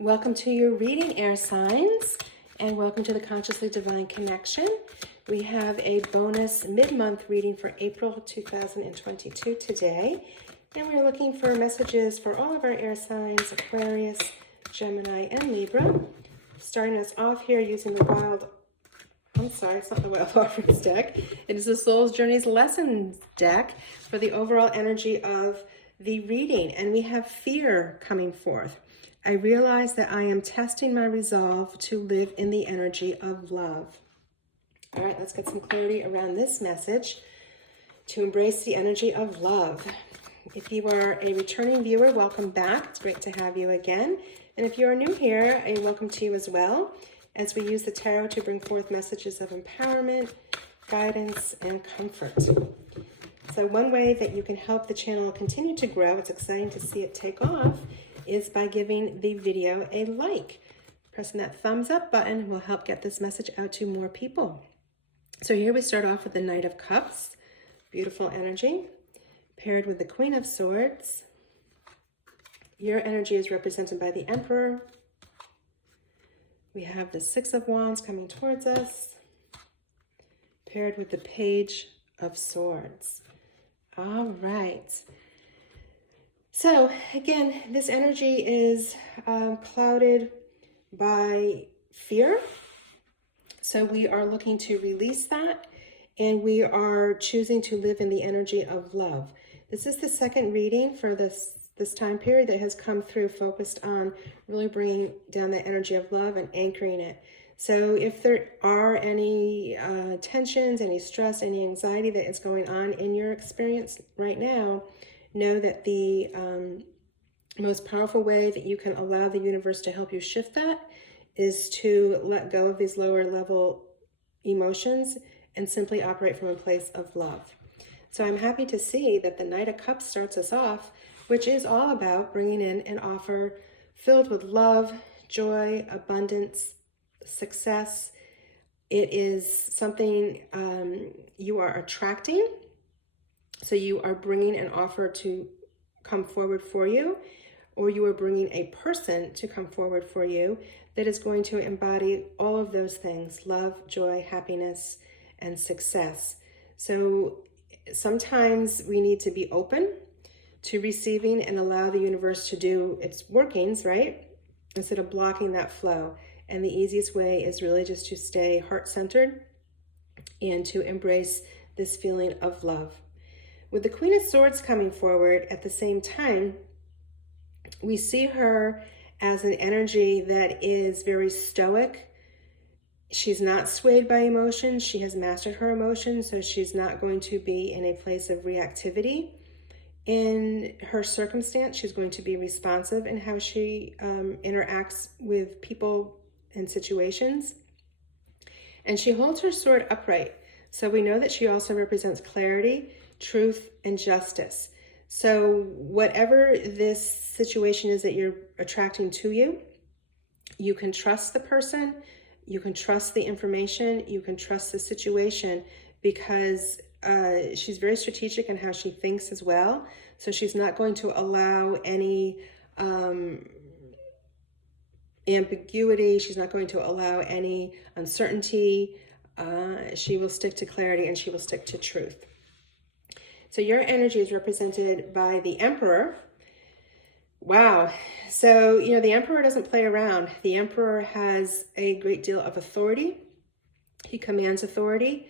Welcome to your reading, air signs, and welcome to the Consciously Divine Connection. We have a bonus mid-month reading for April 2022 today, and we're looking for messages for all of our air signs, Aquarius, Gemini, and Libra. Starting us off here using the it's not the Wild Orphans deck. It is the Soul's Journeys Lessons deck for the overall energy of the reading, and we have fear coming forth. I realize that I am testing my resolve to live in the energy of love. All right, let's get some clarity around this message. To embrace the energy of love. If you are a returning viewer, welcome back. It's great to have you again. And if you are new here, a welcome to you as well, as we use the tarot to bring forth messages of empowerment, guidance, and comfort. So one way that you can help the channel continue to grow, it's exciting to see it take off, is by giving the video a like. Pressing that thumbs up button will help get this message out to more people. So here we start off with the Knight of Cups, beautiful energy, paired with the Queen of Swords. Your energy is represented by the Emperor. We have the Six of Wands coming towards us, paired with the Page of Swords. All right. So again, this energy is clouded by fear. So we are looking to release that, and we are choosing to live in the energy of love. This is the second reading for this time period that has come through, focused on really bringing down the energy of love and anchoring it. So if there are any tensions, any stress, any anxiety that is going on in your experience right now, know that the most powerful way that you can allow the universe to help you shift that is to let go of these lower level emotions and simply operate from a place of love. So I'm happy to see that the Knight of Cups starts us off, which is all about bringing in an offer filled with love, joy, abundance, success. It is something you are attracting. So you are bringing an offer to come forward for you, or you are bringing a person to come forward for you that is going to embody all of those things: love, joy, happiness, and success. So sometimes we need to be open to receiving and allow the universe to do its workings, right? Instead of blocking that flow. And the easiest way is really just to stay heart-centered and to embrace this feeling of love. With the Queen of Swords coming forward at the same time, we see her as an energy that is very stoic. She's not swayed by emotions. She has mastered her emotions, so she's not going to be in a place of reactivity. In her circumstance, she's going to be responsive in how she interacts with people and situations. And she holds her sword upright. So we know that she also represents clarity, truth, and justice. So whatever this situation is that you're attracting to you, you can trust the person, you can trust the information, you can trust the situation, because she's very strategic in how she thinks as well. So she's not going to allow any ambiguity. She's not going to allow any uncertainty. She will stick to clarity, and she will stick to truth. So your energy is represented by the Emperor. Wow. So, the Emperor doesn't play around. The Emperor has a great deal of authority. He commands authority.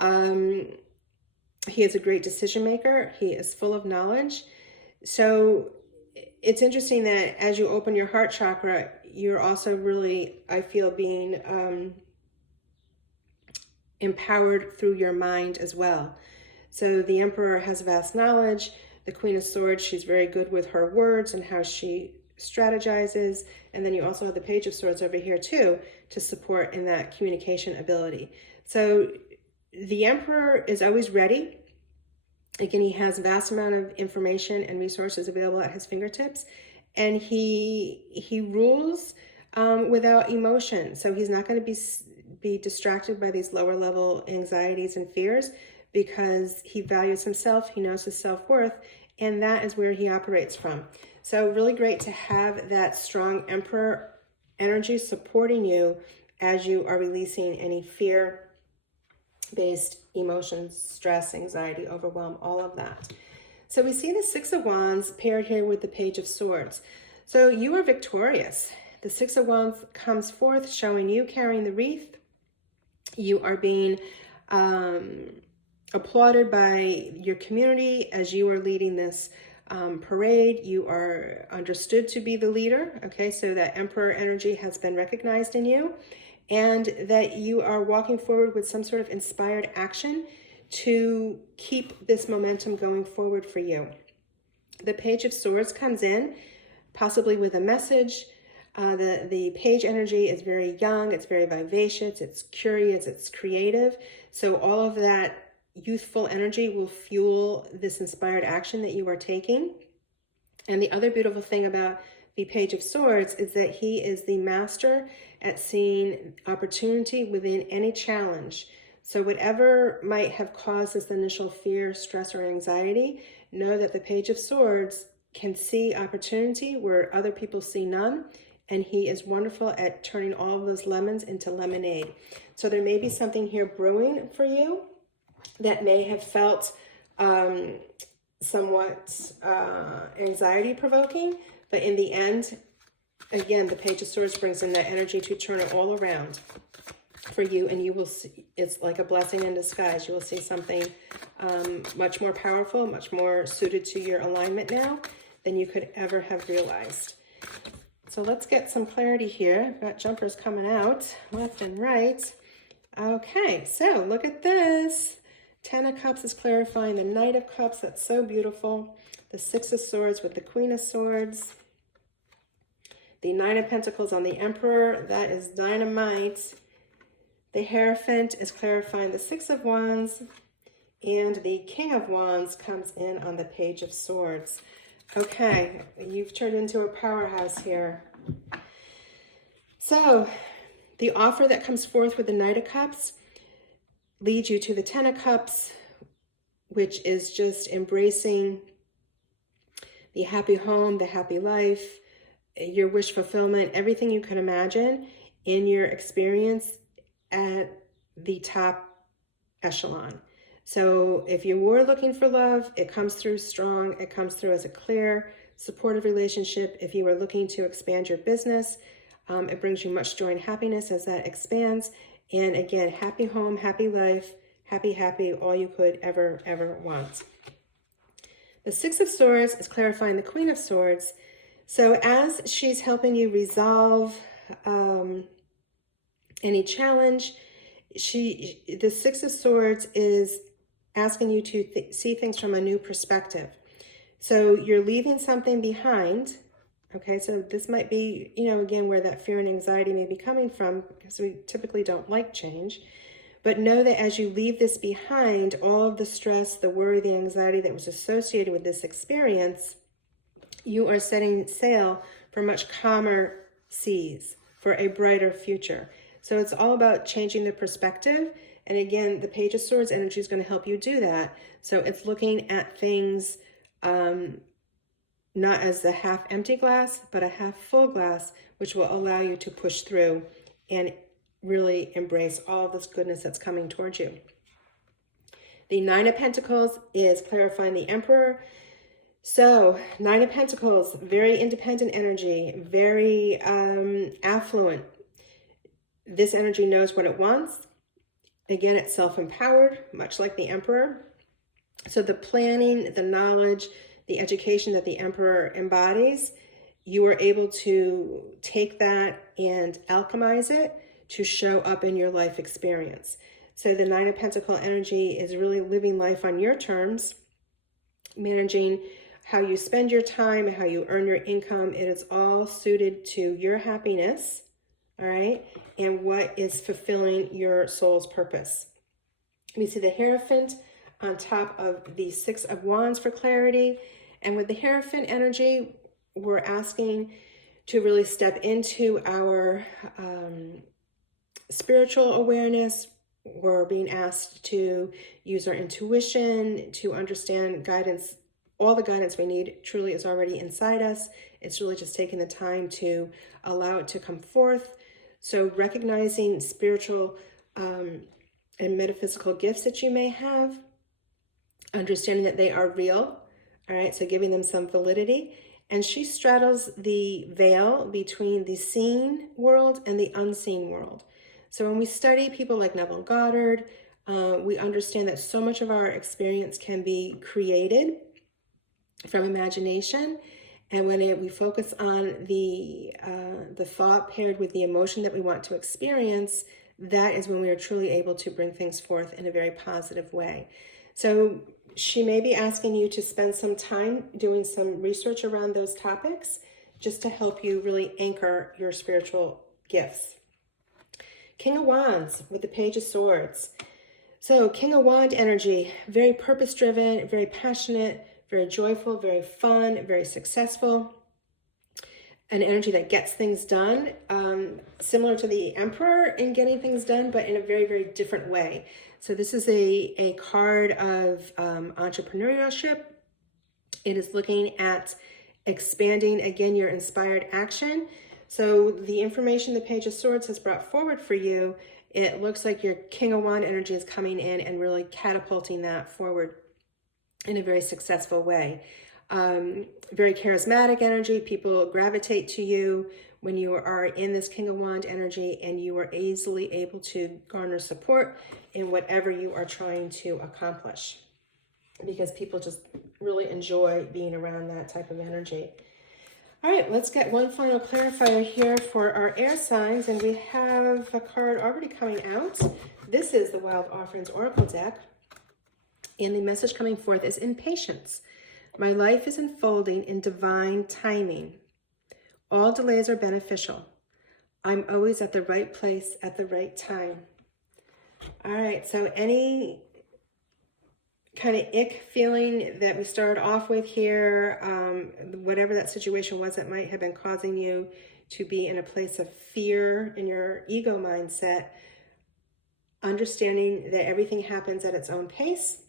He is a great decision maker. He is full of knowledge. So it's interesting that as you open your heart chakra, you're also really, I feel, being empowered through your mind as well. So the Emperor has vast knowledge. The Queen of Swords, she's very good with her words and how she strategizes. And then you also have the Page of Swords over here too, to support in that communication ability. So the Emperor is always ready. Again, he has a vast amount of information and resources available at his fingertips. And he rules without emotion. So he's not going to be distracted by these lower level anxieties and fears, because he values himself, he knows his self-worth, and that is where he operates from. So really great to have that strong Emperor energy supporting you as you are releasing any fear-based emotions, stress, anxiety, overwhelm, all of that. So we see the Six of Wands paired here with the Page of Swords. So you are victorious. The Six of Wands comes forth showing you carrying the wreath. You are being applauded by your community as you are leading this parade. You are understood to be the leader. Okay, so that Emperor energy has been recognized in you, and that you are walking forward with some sort of inspired action to keep this momentum going forward for you. The Page of Swords comes in, possibly with a message. The page energy is very young, it's very vivacious, it's curious, it's creative. So all of that youthful energy will fuel this inspired action that you are taking. And the other beautiful thing about the Page of Swords is that he is the master at seeing opportunity within any challenge. So whatever might have caused this initial fear, stress, or anxiety, know that the Page of Swords can see opportunity where other people see none. And he is wonderful at turning all of those lemons into lemonade. So there may be something here brewing for you that may have felt somewhat anxiety-provoking. But in the end, again, the Page of Swords brings in that energy to turn it all around for you. And you will see, it's like a blessing in disguise. You will see something much more powerful, much more suited to your alignment now than you could ever have realized. So let's get some clarity here. I've got jumpers coming out left and right. Okay, so look at this. Ten of Cups is clarifying the Knight of Cups. That's so beautiful. The Six of Swords with the Queen of Swords. The Nine of Pentacles on the Emperor. That is dynamite. The Hierophant is clarifying the Six of Wands. And the King of Wands comes in on the Page of Swords. Okay, you've turned into a powerhouse here. So, the offer that comes forth with the Knight of Cups leads you to the Ten of Cups, which is just embracing the happy home, the happy life, your wish fulfillment, everything you can imagine in your experience at the top echelon. So if you were looking for love, it comes through strong. It comes through as a clear, supportive relationship. If you are looking to expand your business, it brings you much joy and happiness as that expands. And again, happy home, happy life, happy, all you could ever want. The Six of Swords is clarifying the Queen of Swords. So as she's helping you resolve any challenge, the Six of Swords is asking you to see things from a new perspective. So you're leaving something behind. Okay, so this might be, again, where that fear and anxiety may be coming from, because we typically don't like change. But know that as you leave this behind, all of the stress, the worry, the anxiety that was associated with this experience, you are setting sail for much calmer seas, for a brighter future. So it's all about changing the perspective. And again, the Page of Swords energy is going to help you do that. So it's looking at things not as a half empty glass, but a half full glass, which will allow you to push through and really embrace all of this goodness that's coming towards you. The Nine of Pentacles is clarifying the Emperor. So Nine of Pentacles, very independent energy, very affluent. This energy knows what it wants. Again, it's self-empowered, much like the Emperor. So the planning, the knowledge, the education that the Emperor embodies, you are able to take that and alchemize it to show up in your life experience. So the Nine of Pentacles energy is really living life on your terms, managing how you spend your time, how you earn your income. It is all suited to your happiness, all right, and what is fulfilling your soul's purpose. We see the Hierophant on top of the Six of Wands for clarity. And with the Hierophant energy, we're asking to really step into our spiritual awareness. We're being asked to use our intuition, to understand guidance all the guidance we need truly is already inside us. It's really just taking the time to allow it to come forth. So recognizing spiritual and metaphysical gifts that you may have, understanding that they are real, all right, so giving them some validity. And she straddles the veil between the seen world and the unseen world. So when we study people like Neville Goddard, we understand that so much of our experience can be created from imagination. And when we focus on the thought paired with the emotion that we want to experience, that is when we are truly able to bring things forth in a very positive way. So she may be asking you to spend some time doing some research around those topics just to help you really anchor your spiritual gifts. King of Wands with the Page of Swords. So King of Wand energy, very purpose-driven, very passionate, very joyful, very fun, very successful. An energy that gets things done, similar to the Emperor in getting things done, but in a very, very different way. So this is a card of entrepreneurship. It is looking at expanding, again, your inspired action. So the information the Page of Swords has brought forward for you, it looks like your King of Wand energy is coming in and really catapulting that forward in a very successful way. Very charismatic energy. People gravitate to you when you are in this King of Wand energy, and you are easily able to garner support in whatever you are trying to accomplish, because people just really enjoy being around that type of energy. All right, let's get one final clarifier here for our air signs, and we have a card already coming out. This is the Wild Offerings Oracle deck, and the message coming forth is impatience. My life is unfolding in divine timing. All delays are beneficial. I'm always at the right place at the right time. All right, so any kind of ick feeling that we started off with here, whatever that situation was that might have been causing you to be in a place of fear in your ego mindset, understanding that everything happens at its own pace.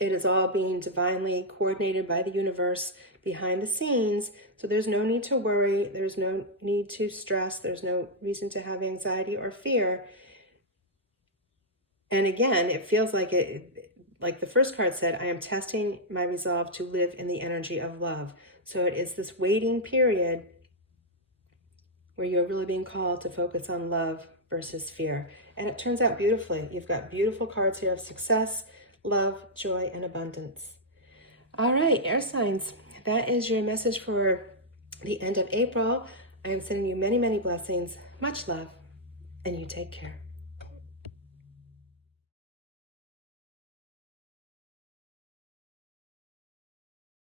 It is all being divinely coordinated by the universe behind the scenes. So there's no need to worry. There's no need to stress. There's no reason to have anxiety or fear. And again, it feels like like the first card said, I am testing my resolve to live in the energy of love. So it is this waiting period where you're really being called to focus on love versus fear. And it turns out beautifully. You've got beautiful cards here of success, love, joy, and abundance. All right, air signs, that is your message for the end of April. I am sending you many, many blessings, much love, and you take care.